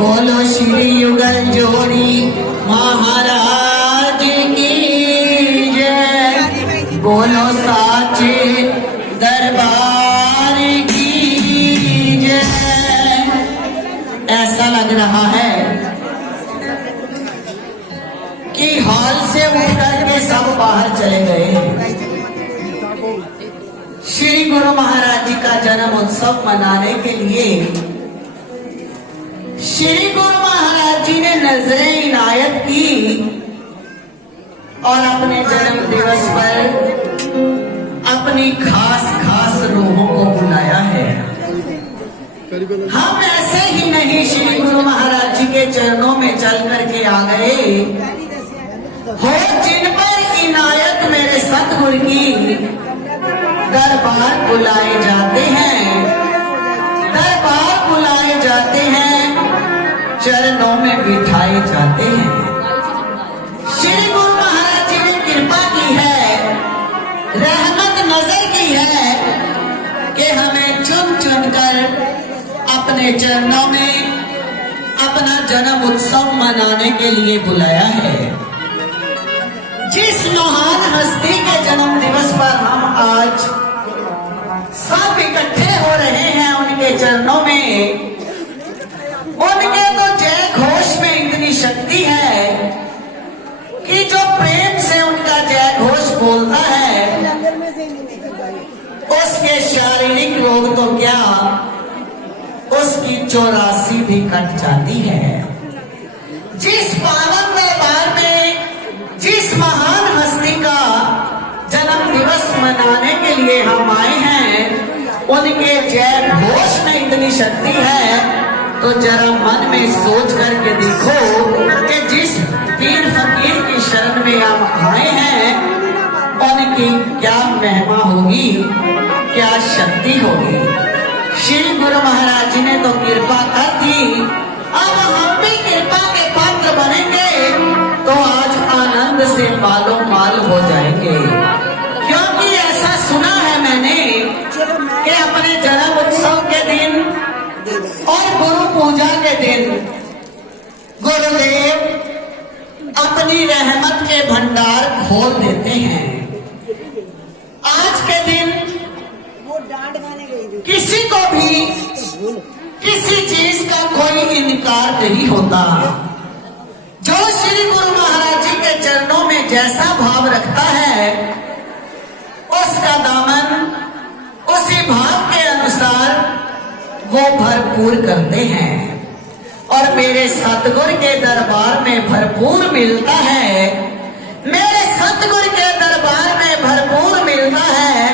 बोलो श्री युगल जोड़ी महाराज की जय। बोलो साचे दरबार की जय। ऐसा लग रहा है कि हॉल से उठ करके सब बाहर चले गए। श्री गुरु महाराज जी का जन्म उत्सव मनाने के लिए श्री गुरु महाराज जी ने नजरें इनायत की और अपने जन्म दिवस पर अपनी खास खास रूहों को बुलाया है। हम ऐसे ही नहीं श्री गुरु महाराज जी के चरणों में चल करके आ गए हो, जिन पर इनायत मेरे सतगुरु की दरबार बुलाए जाते हैं, दरबार बुलाए जाते हैं, चरणों में बिठाए जाते हैं। श्री गुरु महाराज जी ने कृपा की है, रहमत नजर की है कि हमें चुन चुन कर अपने चरणों में अपना जन्म उत्सव मनाने के लिए बुलाया है। जिस महान हस्ती के जन्म दिवस पर हम आज सब इकट्ठे हो रहे हैं उनके चरणों में, उनके तो जय घोष में इतनी शक्ति है कि जो प्रेम से उनका जय घोष बोलता है उसके शारीरिक रोग तो क्या, उसकी 84 भी कट जाती है। जिस पावन दरबार में जिस महान हस्ती का जन्म दिवस मनाने के लिए हम आए हैं, उनके जय घोष में इतनी शक्ति है, तो जरा मन में सोच करके देखो कि जिस पीर फकीर की शरण में हम आए हैं, उनकी क्या महिमा होगी, क्या शक्ति होगी। श्री गुरु महाराज जी ने तो कृपा कर दी, अब हम भी कृपा के पात्र बनेंगे तो आज आनंद से मालो माल हो जाएंगे। क्योंकि ऐसा सुना है मैंने कि अपने जन्म उत्सव के दिन और गुरु पूजा के दिन गुरुदेव अपनी रहमत के भंडार खोल देते हैं। आज के दिन किसी को भी किसी चीज का कोई इनकार नहीं होता। जो श्री गुरु महाराज जी के चरणों में जैसा भाव रखता है, उसका दामन उसी भाव के अनुसार वो भरपूर करते हैं और मेरे सतगुरु के दरबार में भरपूर मिलता है। मेरे सतगुरु के दरबार में भरपूर मिलता है।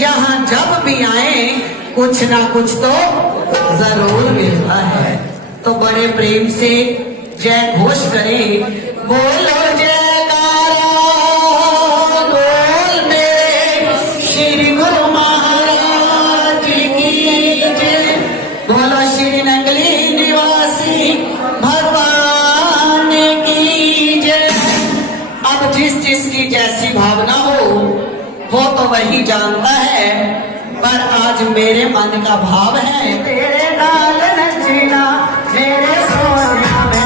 यहाँ जब भी आए कुछ ना कुछ तो जरूर मिलता है। तो बड़े प्रेम से जय घोष करें, बोलो जयकारा बोल मेरे श्री गुरु महाराज की जय। बोलो श्री नंगली निवासी भगवान की जय। अब जिसकी जैसी भावना हो वो तो वही जानता है, पर आज मेरे मन का भाव है तेरे नाल नचना मेरे सोने में।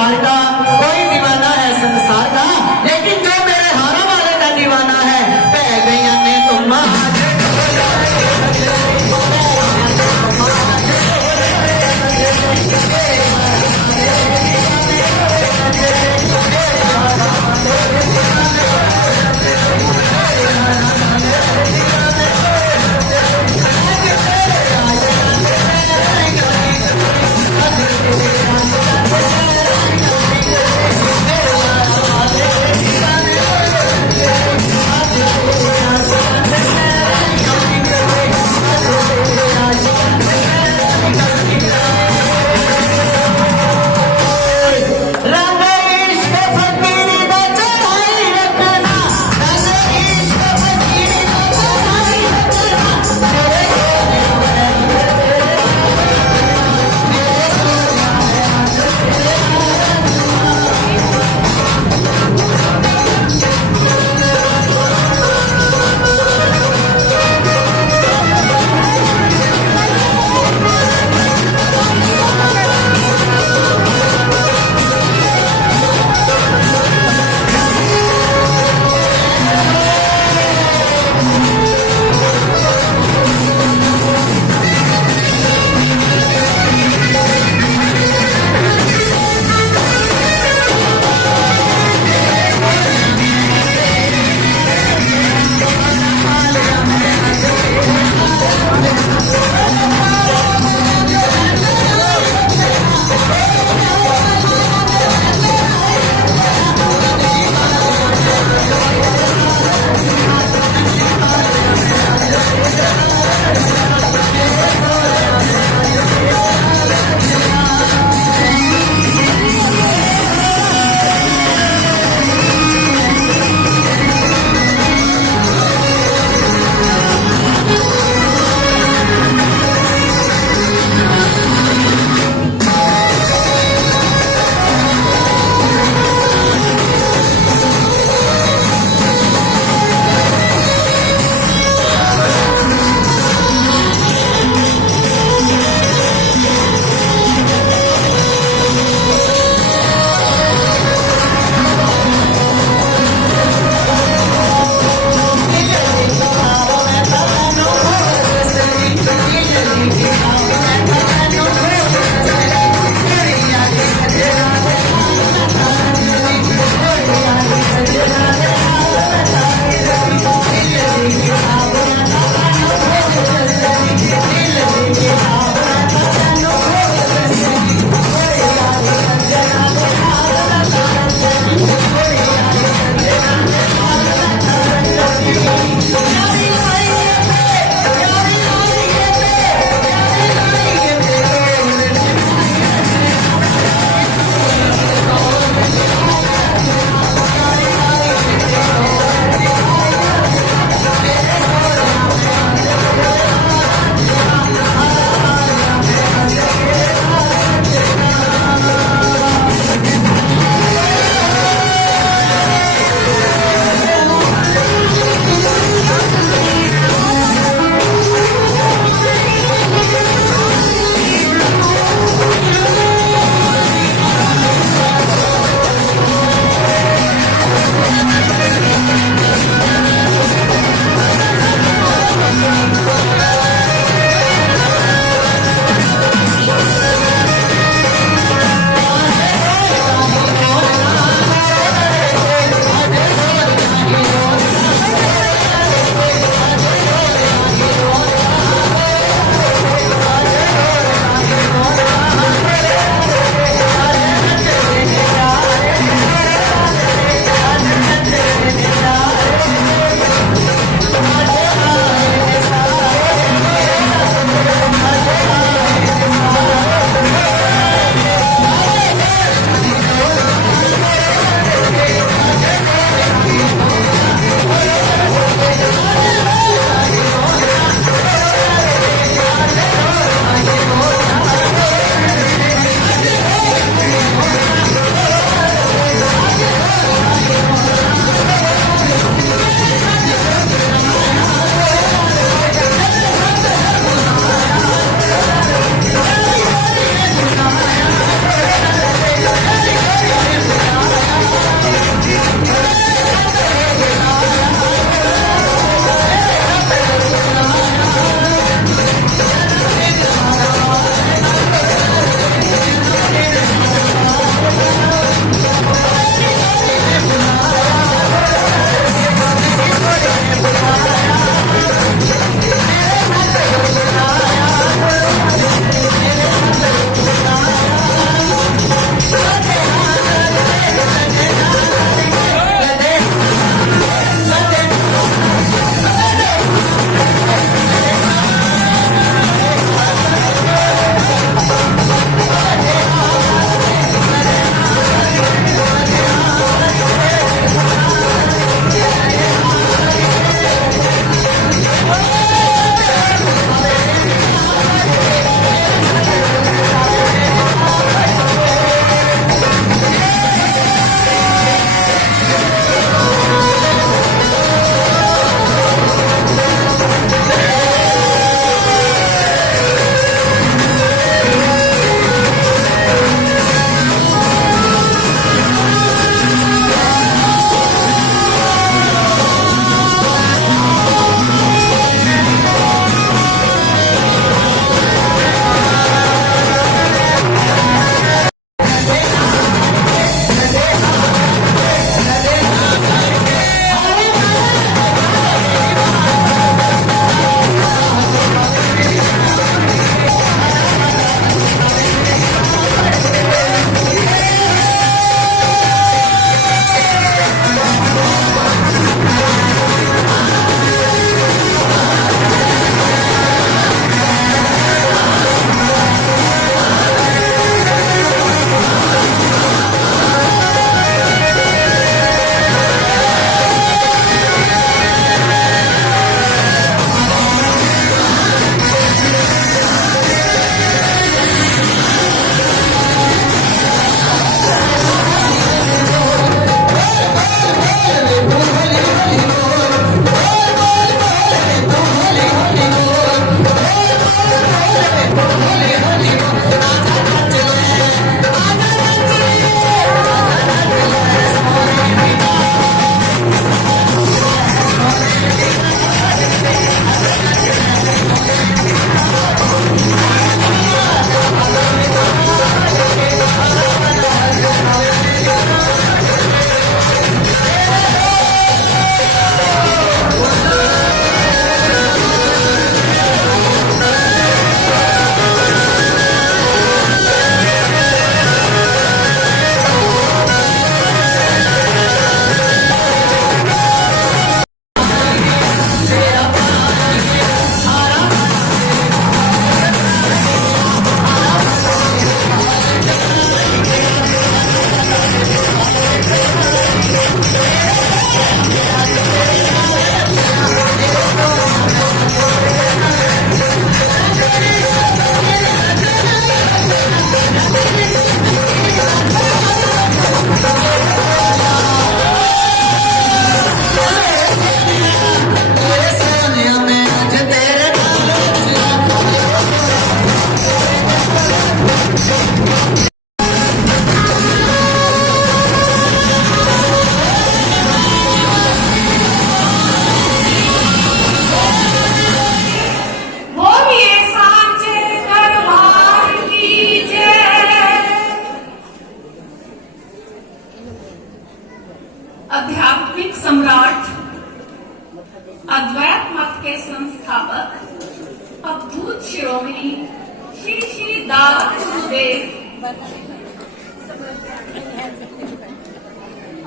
संसार का, कोई दीवाना है संसार का, लेकिन जो मेरे हारा वाले का दीवाना है, बह गई ने तुम आज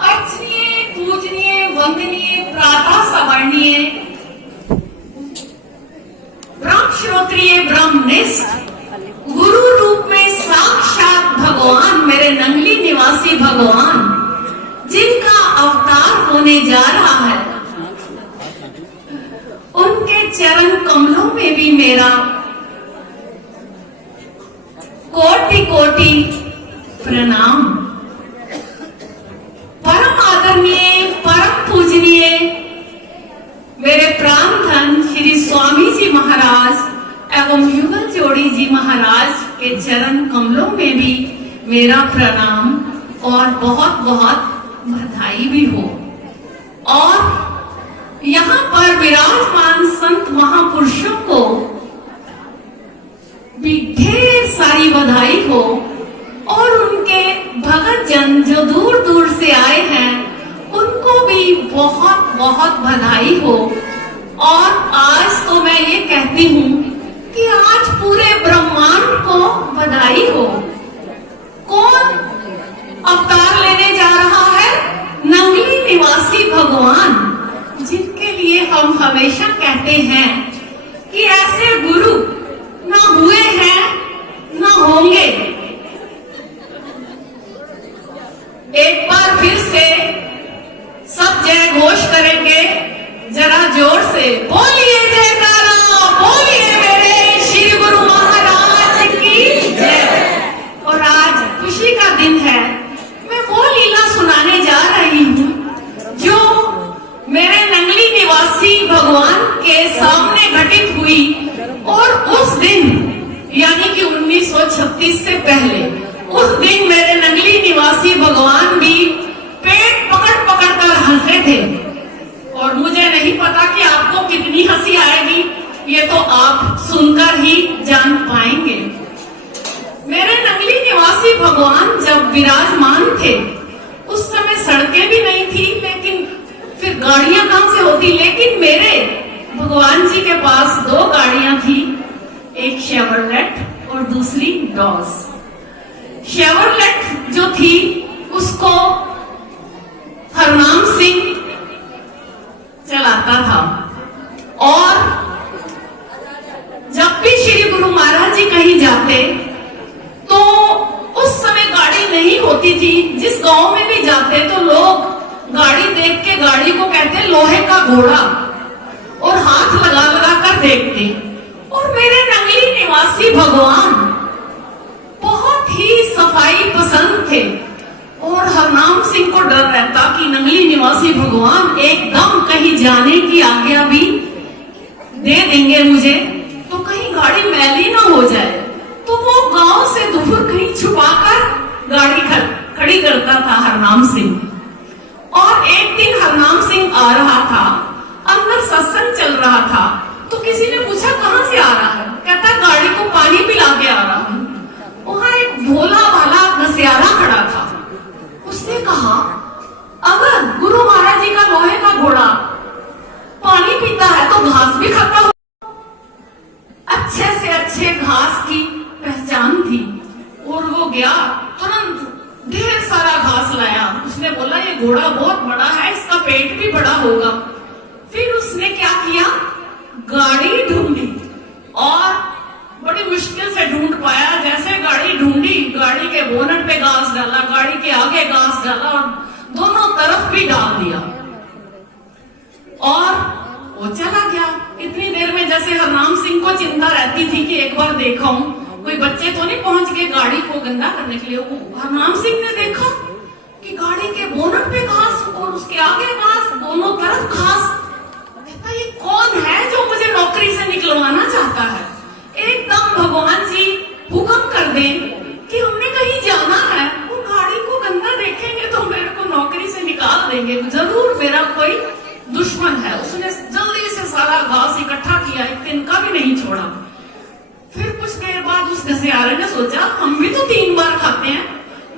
अर्चनीय, पूजनीय, वंदनीय, प्रातः सवर्णीय, ब्रह्म श्रोत्रिय, ब्रह्मनिष्ठ, गुरु रूप में साक्षात भगवान, मेरे नंगली निवासी भगवान, जिनका अवतार होने जा रहा है, उनके चरण कमलों में भी मेरा कोटि कोटि प्रणाम। परम आदरणीय, परम पूजनीय मेरे प्राण धन श्री स्वामी जी महाराज एवं युगल जोड़ी जी महाराज के चरण कमलों में भी मेरा प्रणाम और बहुत बहुत बधाई भी हो। और यहाँ पर विराजमान संत महापुरुषों को भी ढेर सारी बधाई हो और उनके भगत जन जो दूर दूर से आए हैं उनको भी बहुत बहुत बधाई हो। और आज तो मैं ये कहती हूँ कि आज पूरे ब्रह्मांड को बधाई हो। कौन अवतार लेने जा रहा है? नंगली निवासी भगवान, जिनके लिए हम हमेशा कहते हैं कि ऐसे गुरु ना हुए हैं ना होंगे। एक बार फिर से सब जय घोष करेंगे, जरा जोर से बोलिए जयकारा, बोलिए मेरे श्री गुरु महाराज की जय। और आज खुशी का दिन है, मैं वो लीला सुनाने जा रही हूँ जो मेरे नंगली निवासी भगवान के सामने घटित हुई। और उस दिन यानी कि 1936 से पहले, उस दिन मेरे नंगली निवासी भगवान भी पेट पकड़ पकड़ कर हंसे थे। और मुझे नहीं पता कि आपको कितनी हंसी आएगी, ये तो आप सुनकर ही जान पाएंगे। मेरे नंगली निवासी भगवान जब विराजमान थे उस समय सड़कें भी नहीं थी, लेकिन फिर गाड़ियां कहां से होती। लेकिन मेरे भगवान जी के पास दो गाड़ियां थी, एक शेवरलेट और दूसरी डॉस। शेवरलेट जो थी उसको हरनाम सिंह चलाता था। और जब भी श्री गुरु महाराज जी कहीं जाते तो उस समय गाड़ी नहीं होती थी। जिस गांव में भी जाते तो लोग गाड़ी देख के गाड़ी को कहते लोहे का घोड़ा और हाथ लगा लगा कर देखते। और मेरे नंगली निवासी भगवान बहुत ही सफाई पसंद थे और हरनाम सिंह को डर रहता कि नंगली निवासी भगवान एकदम कहीं जाने की आज्ञा भी दे देंगे मुझे तो कहीं गाड़ी मैली ना हो जाए। तो वो गांव से दूर कहीं छुपाकर गाड़ी खड़ी करता था हरनाम सिंह। और एक दिन हरनाम सिंह आ रहा था, अंदर सत्संग चल रहा था, तो किसी ने पूछा कहां से आ रहा है? कहता गाड़ी को पानी पिला के आ रहा हूं। वहां एक भोला भाला घसियारा खड़ा था। उसने कहा अगर गुरु महाराज जी का लोहे का घोड़ा पानी पीता है तो घास भी खाता हो। अच्छे से अच्छे घास की पहचान थी और वो गया, तुरंत ढेर सारा घास लाया। उसने बोला ये घोड़ा बहुत बड़ा है, इसका पेट भी बड़ा होगा। फिर उसने क्या किया, गाड़ी ढूंढी और बड़ी मुश्किल से ढूंढ पाया। जैसे गाड़ी ढूंढी, गाड़ी के बोनट पे घास डाला, गाड़ी के आगे घास डाला और दोनों तरफ भी डाल दिया और वो चला गया। इतनी देर में जैसे हरनाम सिंह को चिंता रहती थी कि एक बार देखा हूं कोई बच्चे तो नहीं पहुंच गए गाड़ी को गंदा करने के लिए। हरनाम सिंह ने देखा कि गाड़ी के बोनट पे घास और उसके आगे घास, दोनों तरफ घास। कहता ये कौन है जो मुझे नौकरी से निकलवाना चाहता है? एकदम भगवान जी हुक्म कर दें कि हमने कहीं जाना है, वो गाड़ी को गंदा देखेंगे तो मेरे को नौकरी से निकाल देंगे, जरूर मेरा कोई दुश्मन है। उसने जल्दी से सारा घास इकट्ठा किया, एक तिनका भी नहीं छोड़ा। फिर कुछ देर बाद उस घसियारे ने सोचा हम भी तो 3 बार खाते हैं,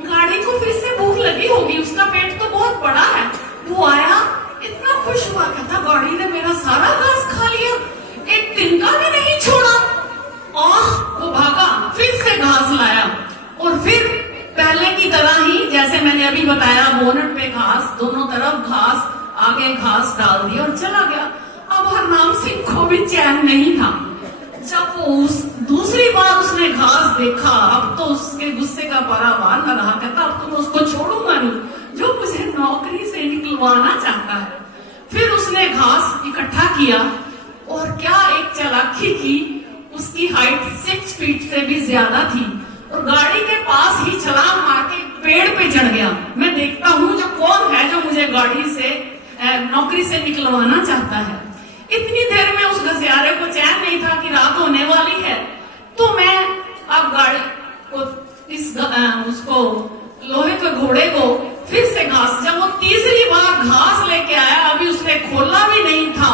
गाड़ी को फिर से भूख लगी होगी, उसका पेट तो बहुत बड़ा है। वो आया, इतना खुश हुआ, कहता गाड़ी ने मेरा सारा घास खा लिया, एक तिनका भी नहीं छोड़ा। और वो भागा, फिर से घास लाया और फिर तरह ही जैसे मैंने अभी बताया, बोनट पे घास, दोनों तरफ घास, आगे घास डाल दी और चला गया। अब हरनाम सिंह को भी चैन नहीं था। जब वो दूसरी बार उसने घास देखा, अब तो उसके गुस्से का परावार न रहा। कहता अब तो मैं उसको छोड़ूंगा नहीं जो मुझे नौकरी से निकलवाना चाहता है। फिर उसने घास इकट्ठा किया और क्या एक चालाकी की, उसकी हाइट 6 फीट से भी ज्यादा थी और गाड़ी के पास ही छलांग मार के पेड़ पे चढ़ गया। मैं देखता हूँ जो कौन है जो मुझे गाड़ी से नौकरी से निकलवाना चाहता है। इतनी देर में उस घसियारे को चैन नहीं था कि रात होने वाली है। तो मैं अब गाड़ी को उसको लोहे के घोड़े को फिर से घास, जब वो तीसरी बार घास लेके आया, अभी उसने खोला भी नहीं था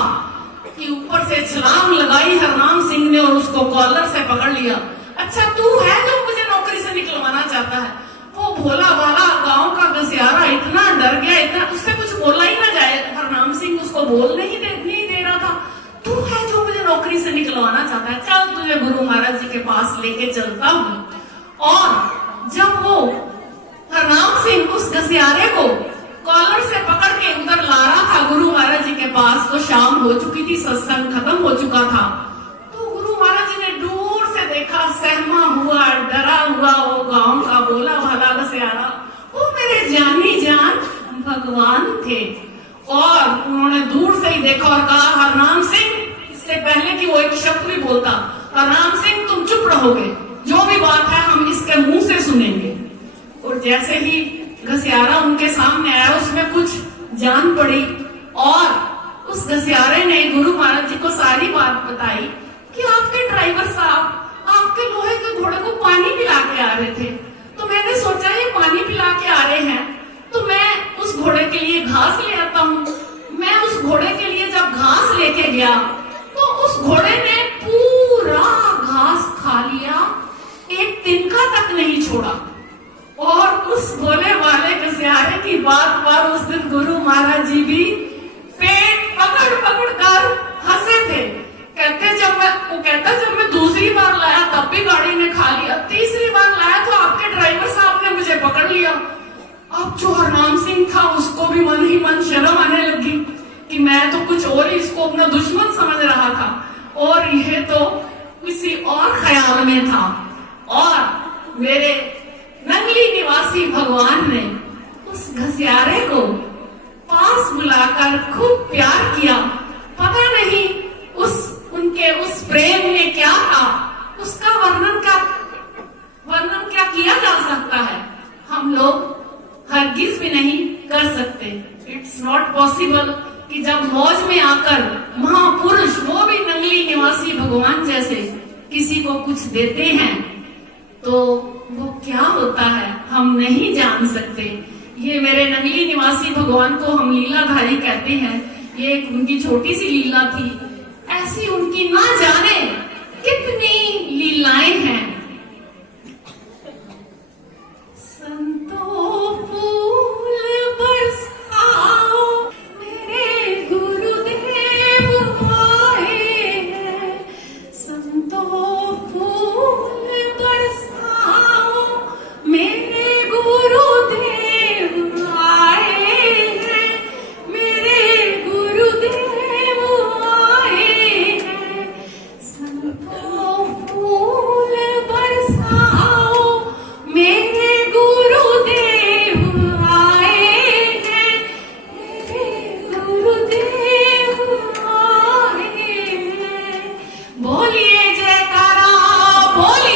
कि ऊपर से छलांग लगाई हरनाम सिंह ने और उसको कॉलर से पकड़ लिया। अच्छा तू है जो मुझे नौकरी से निकलवाना चाहता है? वो भोला भाला गांव का घसियारा इतना डर गया, इतना, उससे कुछ बोला ही ना जाए। हरनाम सिंह उसको बोल नहीं दे रहा था। तू है जो मुझे नौकरी से निकलवाना चाहता है, चल तुझे गुरु महाराज जी के पास लेके चलता हूँ। और जब वो हरनाम सिंह उस घसियारे को कॉलर से पकड़ के उधर ला रहा था गुरु महाराज जी के पास, तो शाम हो चुकी थी, सत्संग खत्म हो चुका था। तो गुरु महाराज जी ने दूर से देखा, सहमा हुआ, डरा हुआ वो गांव का भोला भाला घसियारा, वो मेरे जानी जान भगवान थे। और उन्होंने दूर से ही देखा और कहा हरनाम सिंह, इससे पहले कि वो एक शब्द भी बोलता, हरनाम सिंह तुम चुप रहोगे, जो भी बात है हम इसके मुंह से सुनेंगे। और जैसे ही घसियारा उनके सामने आया, उसमें कुछ जान पड़ी और उस घसियारे ने गुरु महाराज जी को सारी बात बताई कि आपके ड्राइवर साहब आपके लोहे के घोड़े को पानी पिला के आ रहे थे। तो मैंने सोचा ये पानी पिला के आ रहे हैं तो मैं उस घोड़े के लिए घास ले आता हूँ। मैं उस घोड़े के लिए जब घास लेके गया तो उस घोड़े ने पूरा घास खा लिया, एक तिनका तक नहीं छोड़ा। और उस भोले वाले घसियारे की बात पर उस दिन गुरु महाराज जी भी पेट पकड़ पकड़ कर हंसे थे। कहता जब मैं दूसरी बार लाया तब भी गाड़ी ने खा लिया, तीसरी बार लाया तो आपके ड्राइवर साहब ने मुझे पकड़ लिया। अब जो हरनाम सिंह था उसको भी मन ही मन शर्म आने लगी कि मैं तो कुछ और ही इसको अपना दुश्मन समझ रहा था और यह तो किसी और ख्याल में था। और मेरे नंगली निवासी भगवान ने उस घसियारे को पास बुलाकर खूब प्यार किया। पता नहीं उस प्रेम में क्या था, उसका वर्णन क्या किया जा सकता है, हम लोग हरगिज भी नहीं कर सकते। इट्स नॉट पॉसिबल कि जब मौज में आकर महापुरुष, वो भी नंगली निवासी भगवान जैसे, किसी को कुछ देते हैं तो वो क्या होता है हम नहीं जान सकते। ये मेरे नंगली निवासी भगवान को हम लीलाधारी कहते हैं। ये एक उनकी छोटी सी लीला थी, ऐसी उनकी ना जाने कितनी लीलाएं हैं। संतो फूल बरसाओ मेरे गुरुदेव आए हैं, संतो फूल बरसाओ मेरे गुरुदेव आए हैं, मेरे गुरुदेव आए हैं। संतो फूल बरसाओ मेरे गुरुदेव आए हैं, मेरे गुरुदेव आए हैं। बोलिए जयकारा, बोलिए